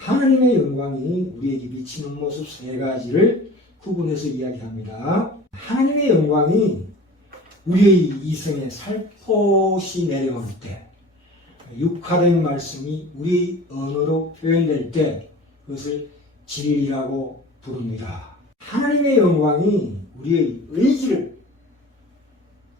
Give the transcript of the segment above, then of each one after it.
하나님의 영광이 우리에게 비치는 모습 세 가지를 구분해서 이야기합니다. 하나님의 영광이 우리의 이성에 살포시 내려올 때, 육화된 말씀이 우리 언어로 표현될 때, 그것을 진리라고 부릅니다. 하나님의 영광이 우리의 의지를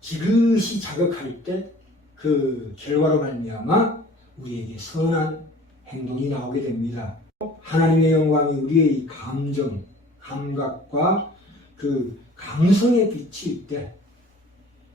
지그시 자극할 때, 그 결과로 말미암아 우리에게 선한 행동이 나오게 됩니다. 하나님의 영광이 우리의 감정, 감각과 그 감성에 비칠 때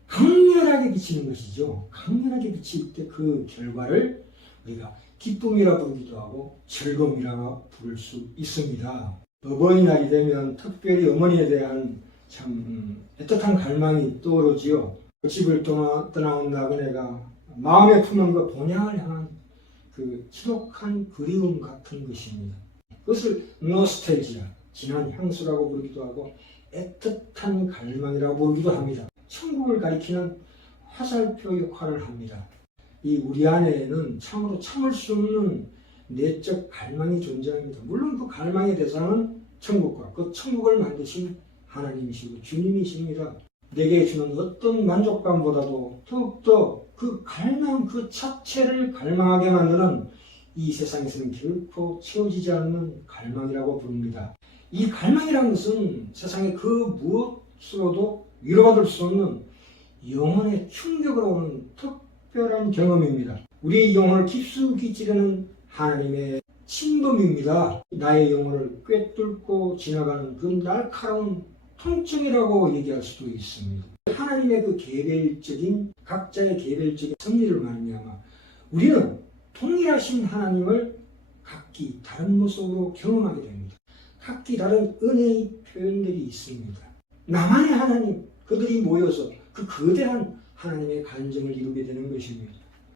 강렬하게 비치는 것이죠. 강렬하게 비칠 때 그 결과를 우리가 기쁨이라 부르기도 하고 즐거움이라 부를 수 있습니다. 어버이날이 되면 특별히 어머니에 대한 참 음, 애틋한 갈망이 떠오르지요. 집을 떠나, 떠나온다고 내가 마음에 품은 그 본향을 향한 그 지독한 그리움 같은 것입니다. 그것을 노스텔지아, 지난 향수라고 부르기도 하고 애틋한 갈망이라고 부르기도 합니다. 천국을 가리키는 화살표 역할을 합니다. 이 우리 안에는 참으로 참을 수 없는 내적 갈망이 존재합니다. 물론 그 갈망의 대상은 천국과 그 천국을 만드신 하나님이시고 주님이십니다. 내게 주는 어떤 만족감보다도 더욱더 그 갈망 그 자체를 갈망하게 만드는 이 세상에서는 결코 채워지지 않는 갈망이라고 부릅니다. 이 갈망이라는 것은 세상의 그 무엇으로도 위로받을 수 없는 영혼의 충격으로 오는 특별한 경험입니다. 우리의 영혼을 깊숙이 찌르는 하나님의 침범입니다. 나의 영혼을 꿰뚫고 지나가는 그 날카로운 통증이라고 얘기할 수도 있습니다. 하나님의 그 개별적인 각자의 개별적인 섭리를 말미암아 우리는 통일하신 하나님을 각기 다른 모습으로 경험하게 됩니다. 각기 다른 은혜의 표현들이 있습니다. 나만의 하나님, 그들이 모여서 그 거대한 하나님의 간증을 이루게 되는 것입니다.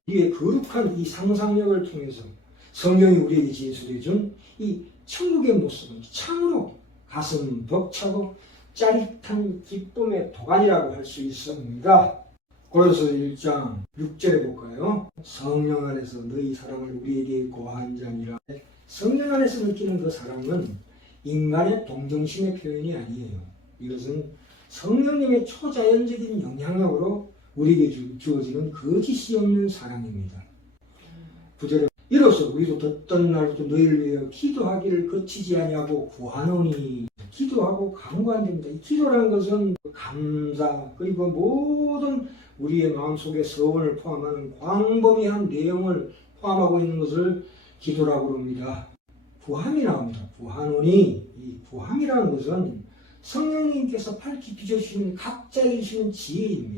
우리의 거룩한 이 상상력을 통해서 성경이 우리에게 진술해 준 이 천국의 모습은 참으로 가슴 벅차고 짜릿한 기쁨의 도가니라고 할 수 있습니다. 고려서 1장 6절에 볼까요? 성령 안에서 너희 사랑을 우리에게 고한 자니라. 성령 안에서 느끼는 그 사랑은 인간의 동정심의 표현이 아니에요. 이것은 성령님의 초자연적인 영향력으로 우리에게 주- 주어지는 거짓이 없는 사랑입니다. 구절에 이로써 우리도 듣던 날부터 너희를 위하여 기도하기를 거치지 아니하고 구하노니 기도하고 간구한답니다. 이 기도라는 것은 감사 그리고 모든 우리의 마음속에 서원을 포함하는 광범위한 내용을 포함하고 있는 것을 기도라고 합니다. 구함이 나옵니다. 구하노니 이 구함이라는 것은 성령님께서 밝히 빚어주시는 각자의 주시는 지혜입니다.